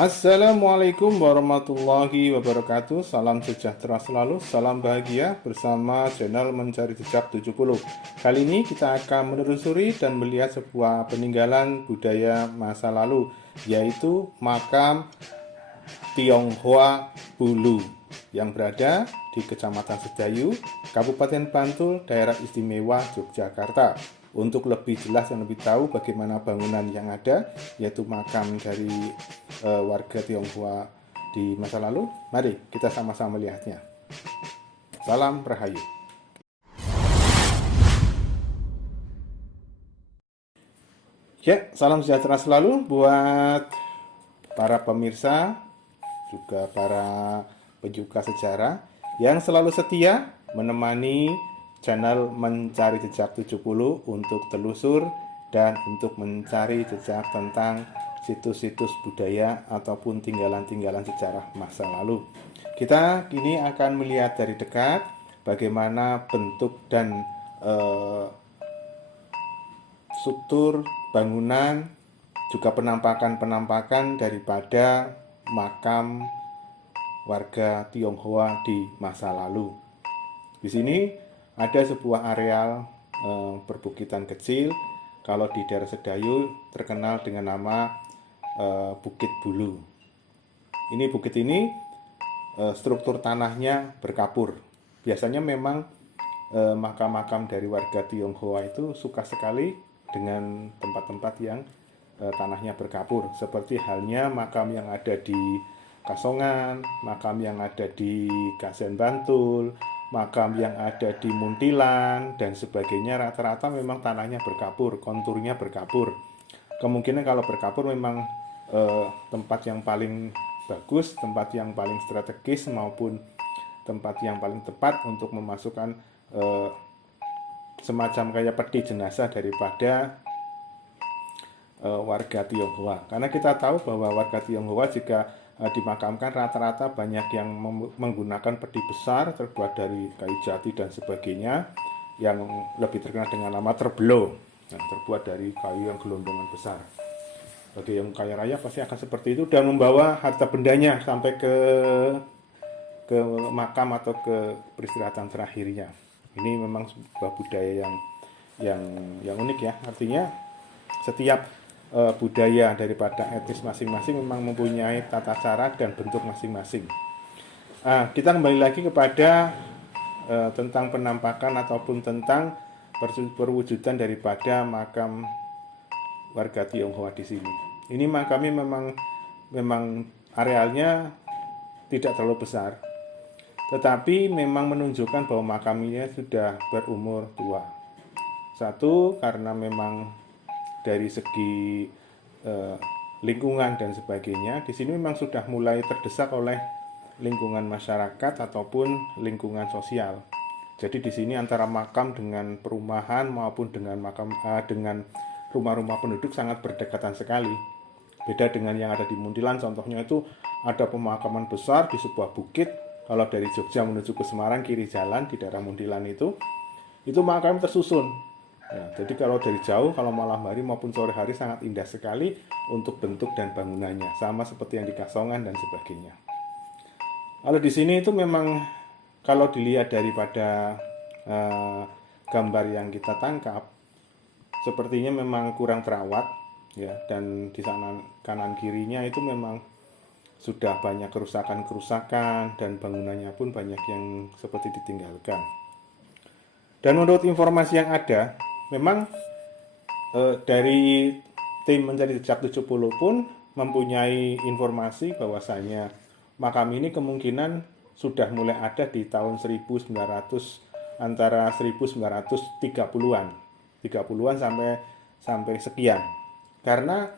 Assalamualaikum warahmatullahi wabarakatuh. Salam sejahtera selalu, salam bahagia bersama channel Mencari Jejak 70. Kali ini kita akan menelusuri dan melihat sebuah peninggalan budaya masa lalu, yaitu makam Tionghoa Bulu yang berada di Kecamatan Sedayu, Kabupaten Bantul, Daerah Istimewa Yogyakarta. Untuk lebih jelas dan lebih tahu bagaimana bangunan yang ada, yaitu makam dari warga Tionghoa di masa lalu, mari kita sama-sama melihatnya. Salam Rahayu. Ya, salam sejahtera selalu buat para pemirsa, juga para penyuka sejarah yang selalu setia menemani channel Mencari Jejak 70 untuk telusur dan untuk mencari jejak tentang situs-situs budaya ataupun tinggalan-tinggalan sejarah masa lalu. Kita kini akan melihat dari dekat bagaimana bentuk dan struktur bangunan, juga penampakan-penampakan daripada makam warga Tionghoa di masa lalu. Di sini ada sebuah areal perbukitan kecil. Kalau di daerah Sedayu terkenal dengan nama Bukit Bulu. Ini bukit ini struktur tanahnya berkapur. Biasanya memang makam-makam dari warga Tionghoa itu suka sekali dengan tempat-tempat yang tanahnya berkapur. Seperti halnya makam yang ada di Kasongan, makam yang ada di Kasen Bantul, makam yang ada di Muntilan dan sebagainya, rata-rata memang tanahnya berkapur, konturnya berkapur. Kemungkinan kalau berkapur memang tempat yang paling bagus, tempat yang paling strategis maupun tempat yang paling tepat untuk memasukkan semacam kayak peti jenazah daripada warga Tionghoa. Karena kita tahu bahwa warga Tionghoa jika dimakamkan rata-rata banyak yang menggunakan peti besar terbuat dari kayu jati dan sebagainya, yang lebih terkenal dengan nama terbelo, yang terbuat dari kayu yang gelondongan besar. Bagi yang kaya raya pasti akan seperti itu dan membawa harta bendanya sampai ke makam atau ke peristirahatan terakhirnya. Ini memang sebuah budaya yang unik ya. Artinya setiap budaya daripada etnis masing-masing memang mempunyai tata cara dan bentuk masing-masing. Kita kembali lagi kepada tentang penampakan ataupun tentang perwujudan daripada makam warga Tionghoa di sini. Ini makamnya memang arealnya tidak terlalu besar, tetapi memang menunjukkan bahwa makam ini sudah berumur tua. Satu, karena memang dari segi lingkungan dan sebagainya, di sini memang sudah mulai terdesak oleh lingkungan masyarakat ataupun lingkungan sosial. Jadi di sini antara makam dengan perumahan maupun dengan dengan rumah-rumah penduduk sangat berdekatan sekali. Beda dengan yang ada di Muntilan, contohnya itu ada pemakaman besar di sebuah bukit. Kalau dari Jogja menuju ke Semarang kiri jalan di daerah Muntilan itu makam tersusun. Ya, jadi kalau dari jauh, kalau malam hari maupun sore hari sangat indah sekali untuk bentuk dan bangunannya, sama seperti yang di Kasongan dan sebagainya. Kalau di sini itu memang kalau dilihat daripada gambar yang kita tangkap, sepertinya memang kurang terawat, ya, dan di sana kanan kirinya itu memang sudah banyak kerusakan-kerusakan dan bangunannya pun banyak yang seperti ditinggalkan. Dan menurut informasi yang ada, memang dari tim Mencari Jejak 70 pun mempunyai informasi bahwasanya makam ini kemungkinan sudah mulai ada di tahun 1900, antara 1930-an 30-an sampai sekian. Karena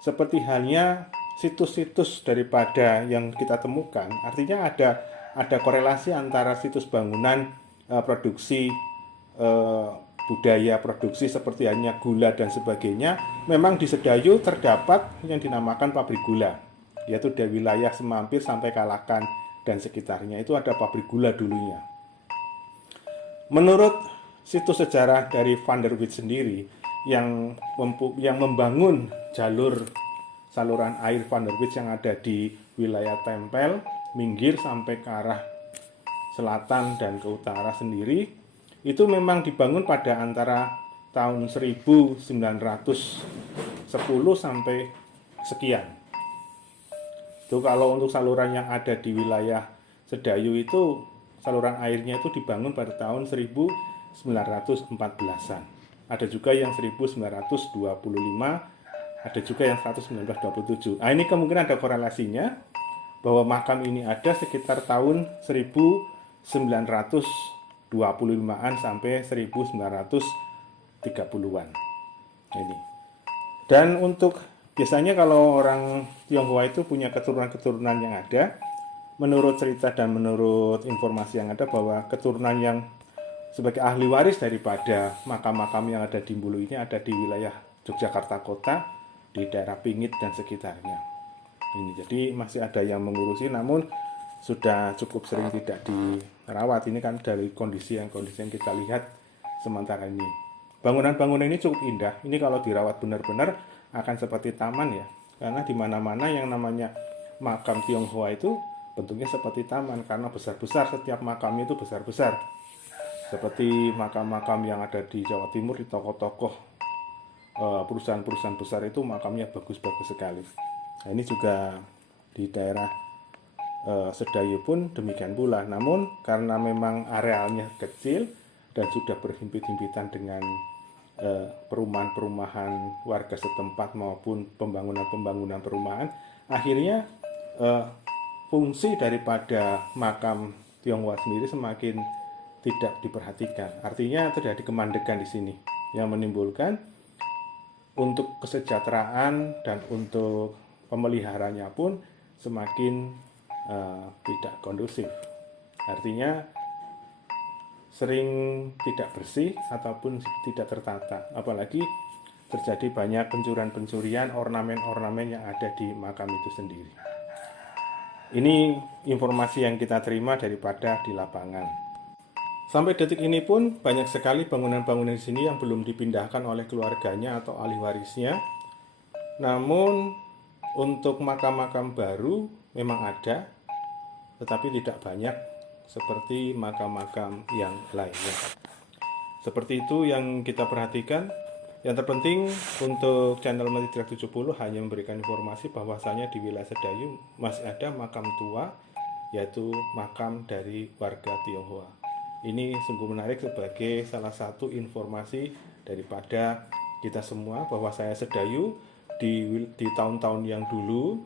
seperti halnya situs-situs daripada yang kita temukan, artinya ada korelasi antara situs bangunan, produksi budaya produksi seperti hanya gula dan sebagainya. Memang di Sedayu terdapat yang dinamakan pabrik gula, yaitu di wilayah Semampir sampai Kalakan dan sekitarnya itu ada pabrik gula dulunya. Menurut situs sejarah dari Van der Wijk sendiri yang membangun jalur saluran air Van der Wijk yang ada di wilayah Tempel, minggir sampai ke arah selatan dan ke utara sendiri, itu memang dibangun pada antara tahun 1910 sampai sekian. Itu kalau untuk saluran yang ada di wilayah Sedayu itu, saluran airnya itu dibangun pada tahun 1914-an. Ada juga yang 1925, ada juga yang 1927. Nah, ini kemungkinan ada korelasinya bahwa makam ini ada sekitar tahun 1925-an sampai 1930-an. Ini. Dan untuk biasanya kalau orang Tionghoa itu punya keturunan-keturunan yang ada, menurut cerita dan menurut informasi yang ada bahwa keturunan yang sebagai ahli waris daripada makam-makam yang ada di Mbulu ini ada di wilayah Yogyakarta Kota, di daerah Pingit dan sekitarnya. Ini jadi masih ada yang mengurusi, namun sudah cukup sering tidak dirawat. Ini kan dari kondisi yang kita lihat sementara ini. Bangunan-bangunan ini cukup indah. Ini kalau dirawat benar-benar akan seperti taman ya. Karena di mana-mana yang namanya makam Tionghoa itu bentuknya seperti taman karena besar-besar, setiap makamnya itu besar-besar. Seperti makam-makam yang ada di Jawa Timur, di tokoh-tokoh perusahaan-perusahaan besar itu makamnya bagus-bagus sekali. Nah, ini juga di daerah Sedayu pun demikian pula. Namun karena memang arealnya kecil dan sudah berhimpit-himpitan dengan perumahan-perumahan warga setempat maupun pembangunan-pembangunan perumahan, akhirnya fungsi daripada makam Tionghoa sendiri semakin tidak diperhatikan. Artinya terjadi kemandekan di sini yang menimbulkan untuk kesejahteraan dan untuk pemeliharanya pun semakin tidak kondusif. Artinya sering tidak bersih ataupun tidak tertata. Apalagi terjadi banyak pencurian-pencurian ornamen-ornamen yang ada di makam itu sendiri. Ini informasi yang kita terima daripada di lapangan. Sampai detik ini pun banyak sekali bangunan-bangunan di sini yang belum dipindahkan oleh keluarganya atau ahli warisnya. Namun untuk makam-makam baru memang ada, tetapi tidak banyak seperti makam-makam yang lainnya. Seperti itu yang kita perhatikan. Yang terpenting untuk channel Mati Track 70 hanya memberikan informasi bahwasanya di wilayah Sedayu masih ada makam tua, yaitu makam dari warga Tionghoa. Ini sungguh menarik sebagai salah satu informasi daripada kita semua bahwa saya Sedayu di tahun-tahun yang dulu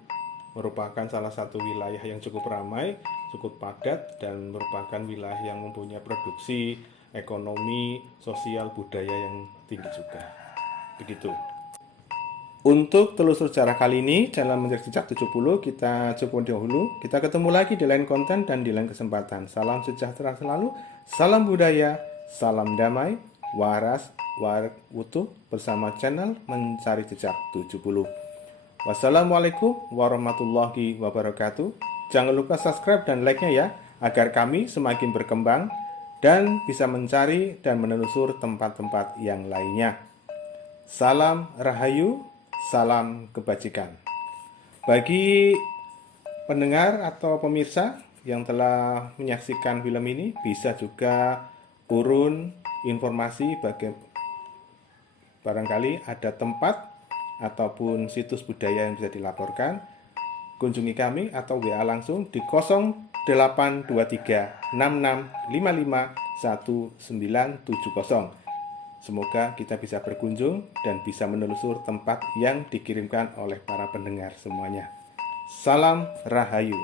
merupakan salah satu wilayah yang cukup ramai, cukup padat, dan merupakan wilayah yang mempunyai produksi ekonomi, sosial, budaya yang tinggi juga. Begitu. Untuk telusur sejarah kali ini, channel Menjadi Jejak 70 kita cukup dahulu. Kita ketemu lagi di lain konten dan di lain kesempatan. Salam sejahtera selalu, salam budaya, salam damai, waras, utuh bersama channel Mencari Jejak 70. Wassalamualaikum warahmatullahi wabarakatuh. Jangan lupa subscribe dan like-nya ya, agar kami semakin berkembang dan bisa mencari dan menelusur tempat-tempat yang lainnya. Salam Rahayu, salam kebajikan. Bagi pendengar atau pemirsa yang telah menyaksikan film ini, bisa juga urun informasi barangkali ada tempat ataupun situs budaya yang bisa dilaporkan. Kunjungi kami atau WA langsung di 0823 6655 1970. Semoga kita bisa berkunjung dan bisa menelusur tempat yang dikirimkan oleh para pendengar semuanya. Salam Rahayu.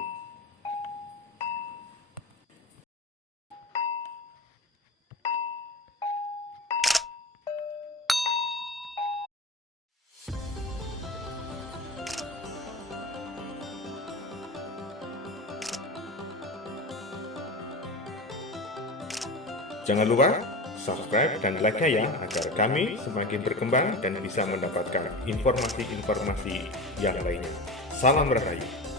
Jangan lupa subscribe dan like-nya ya, agar kami semakin berkembang dan bisa mendapatkan informasi-informasi yang lainnya. Salam Rahayu.